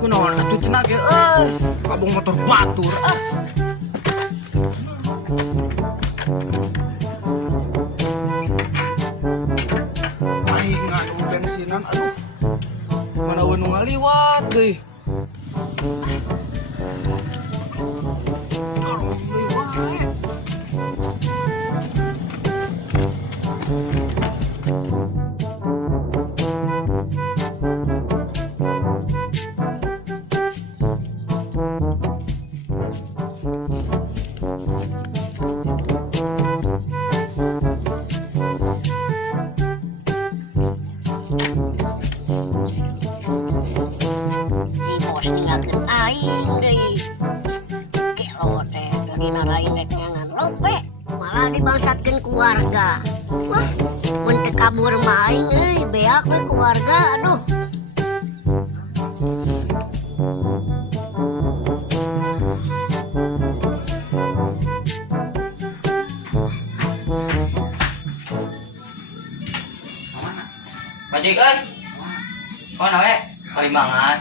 Kunaon atuh cenah ge kabung motor batur aing nganu bensinan aduh mana we nu ngaliwat deui dorong deui wae si bos ninggalkeun aing deui. Kelo teh dari narain rek nyangan lope, malah dibangsatkeun ku warga. Wah, mun teu kabur mah aing euy, beak we ku warga, aduh. Bajik euy. Mana we? Kali banget.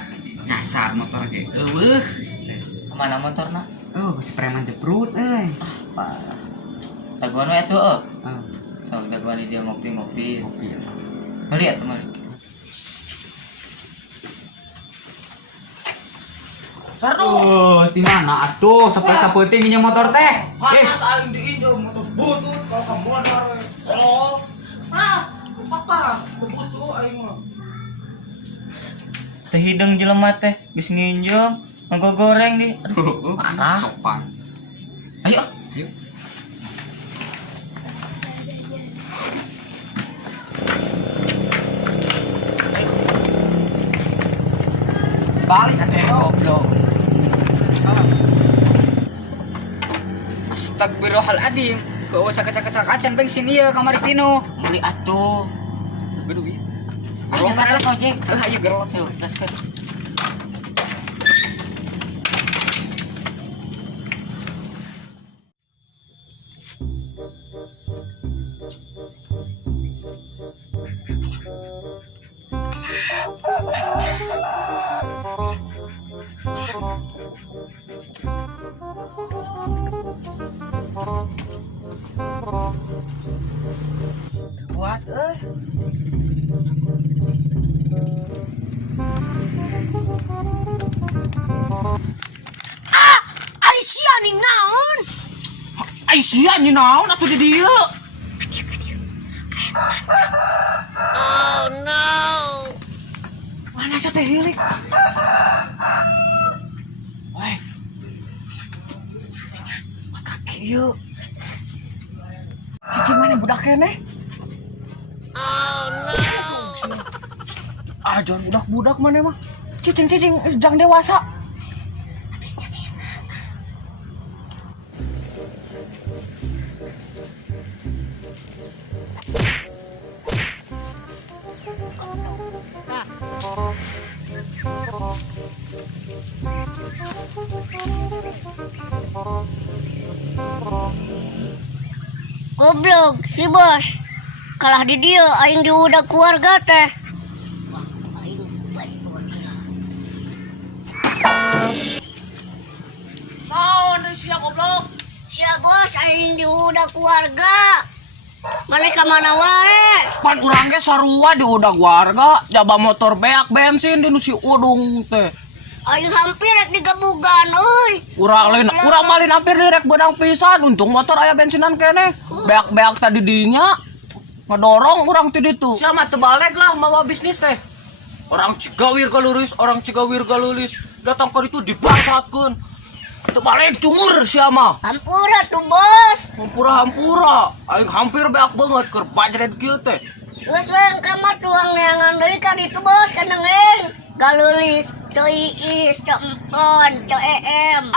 nyasar motor ge eueuh Mana motorna? si preman jeprut euy Parah. Daguan we atuh eueuh. ah Sok daguan di dia ngopi-ngopi. kopi Lihat teman. oh di mana atuh sape-sapeuting nya motor teh Panas aing diinjau motor butut kalau kamu modal we. Oh. Apa? Bebutu aing mah. Teh hidung jelema teh geus nginjung, ngogoreng di. Aduh, parah. sopan Ayo. yuk balik atuh goblok Astagfirullahaladzim. Gak usah kecak-kecakan bensin iya kamar Tino. Beli atuh. Aduh iya. Ayo mana ojek. Ayo gerok. Yuk, gaskeun. Kuat Aisyah nih naon? Ai sia nya naon atuh di dieu? Oh no. Mana sa teh hilik? Weh. Kieu. Cicing mana budak keneh? Oh no. Ah, jangan budak-budak mana mah. Cicing-cicing jang dewasa. Goblok si bos. Kalah di dia aing diudak keluarga teh. Naon deui sia goblok? Sia bos aing diudak keluarga. Mereka mana wae? Pan urang ge sarua di udag warga, jaba motor beak bensin di nu si udung teh. Aing hampir rek digebugan euy. Urang malin hampir direk benang pisan, untung motor aya bensinan kene. Beak-beak tadi dinya ngedorong urang ti ditu. Sia mah teu balik lah mawa bisnis teh. Orang Cigawir galulis, datang ke ditu dibangsatkeun. Teu balik cumur sia mah. Hampura tuh bos. Hampura, aing hampir beak banget keur bajret kieu teh. Geus we engke mah tuang neangan deui ka ditu bos ka nengeng. Galulis, coy Iis, co Empon, co Em.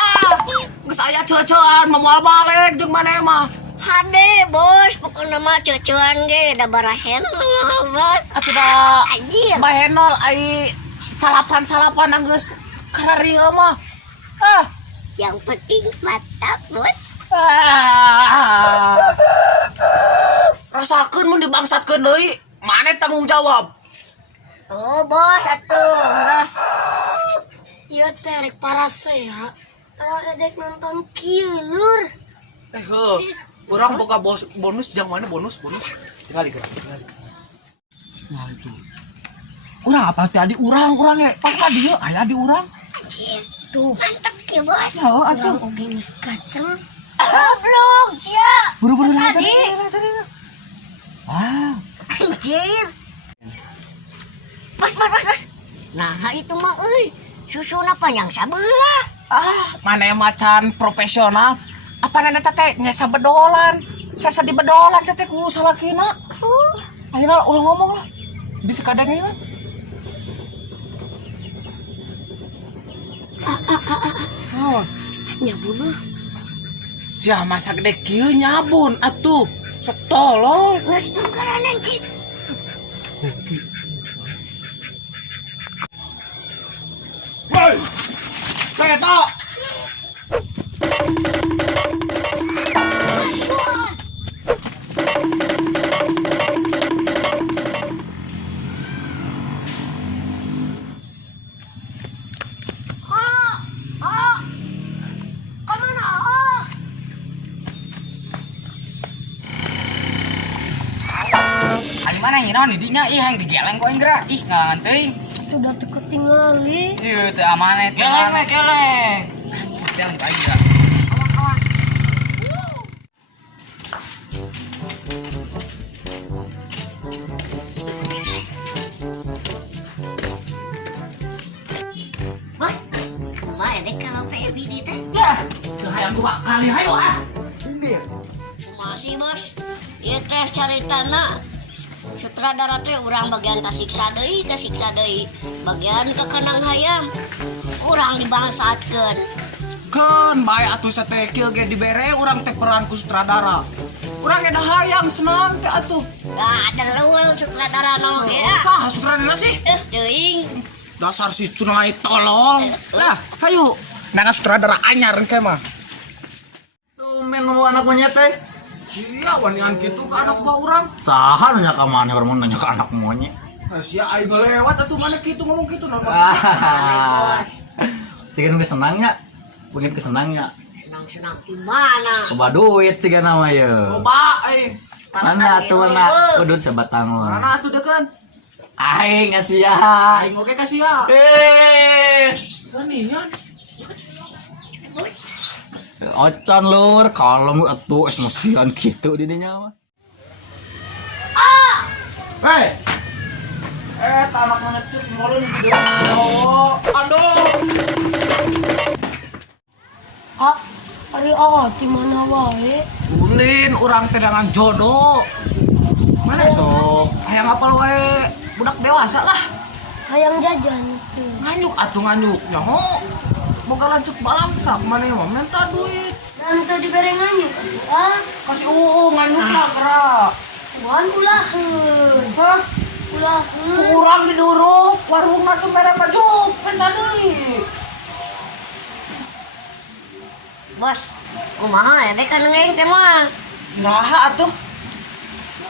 Geus aya ceuceuan moal balik jeung maneh mah. Hade bos, pokoknya mah cucuan ge da barahen bos. Atuh da Anjir. bahenol ai salapan geus kararieu mah. Ah. Yang penting mantap bos. Rasakeun mun dibangsatkeun deui, maneh tanggung jawab. Oh bos atuh. Iya teh rek parase ya. Kalau edek nonton kieu lur. Urang boga bonus jang mana bonus. Tinggal digerak. Nah itu. Urang apa tadi urang ya. Pas ka dieu aya di urang. Anjir. Tuh mantap kieu bos. Heuh atuh. Urang oge geus kaceng. Goblok sia. Buru-buru Tadi. Ah, Anjir. Bos. Nah itu mah euy. Susuna panjang sabelah. maneh macan profesional. Apa nana teh nya sabedolan. Sasa dibedolan teh ku salakina. Ayeuna ulah ngomong lah. Bisa kadang ieu. Nyabunuh. Sia masa gede kieu nyabun atuh. Sok tolol. Geus tungkaran anjing. Woi. Peta. Ani mana hina di dinya ih yang digeleng kok enggak. Ih ngalangan teuing. Udah teu ketinggali. Ieu teh amaneh geleng. Jangan ka enggak. Bos. Kumaha edek kalau bini teh? Ya, hayang dua kali hayo ah. Masih bos. Ieu teh caritana sutradara teh urang bagian kasiksa deui. Bagian ke kenang hayam. Urang dibangsatkeun. Kan bae atuh sateh kieu ge dibere urang teh peran ku sutradara. Urang ge da hayang senang teh atuh. Gak ada leuweung sutradara no ge. Saha sutradara sih? Teuing. Dasar si Cunai tolol. Lah, hayu. Nana sutradara anyar ke mah. Tumen mau anak monyet teh. Iya, wanian kitu ka anak bae urang. Saha nanya ka maneh hormon nanya ka anak monyet. Nah, sia aing ge lewat atuh mana kitu ngomong kitu naon Ah. Sigan geus senang nya. Beungit kesenang nya. Senang-senang di mana? Coba duit sigan nama ye. Loba aing. Mana atuh mana kudut sebatang mah. Mana atuh deukeun? Aing sia. Aing oge ka sia. Wanian. Ocan lur, kalem atuh emosian gitu di dinya mah. Hei. Anak mana cek molen di dalam. Aduh. Kak, ari di mana wae? Ulin urang teh dengan jodoh. Mana sok? Hayang apal wae budak dewasa lah. Hayang jajan itu. Nganyuk atuh nganyuk nyaho. Boga lancuk balangsak maneh mah minta duit. Dan teu dibere nganyuk. Kasih nganyuk lah gerak. Wan ulaheun. Hah? Ulaheun. Kurang diduruk warungna tuh mere baju minta duit. Bos, kumaha edek kan ngeung teh mah? Naha atuh.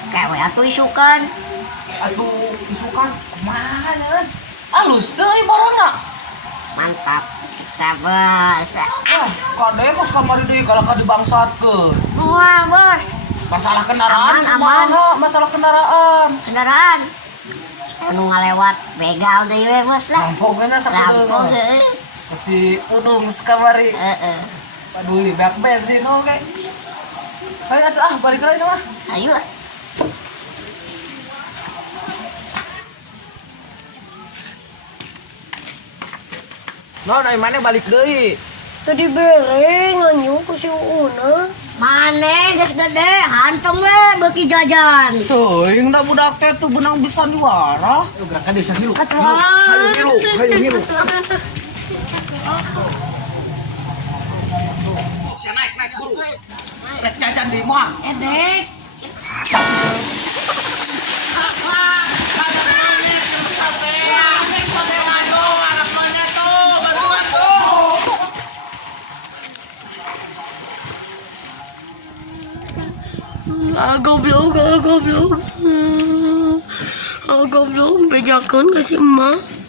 Kewe atuh isukan. Aduh, isukan kumaha nyeun? Alus teuy barangna. Mantap. Kita bos. Kade mah kamari deui kalau ka dibangsatkeun. Wah, bos. Masalah kendaraan Aman, kumaha? Masalah kendaraan. Kendaraan. Anu ngalewat begal deui we bos lah. Lampau gana sakudeung. Lampau ge. Kasih udung sekamari. Heeh. Paduli bak bensin oke. Ayo atuh balik lagi mah. Ayo. Non ai mana balik deui. Teu dibere nganyuk ku si Uuna. Mane geus gede, hantem we beuki jajan. Teuing da budak teh tuh benang bisa diwara. Yuk gerakan deui hilu. Hayu ngilu. saya naik buru. Naik jajan di muang. Edek. Goblok, goblok, bejakan kasih emak.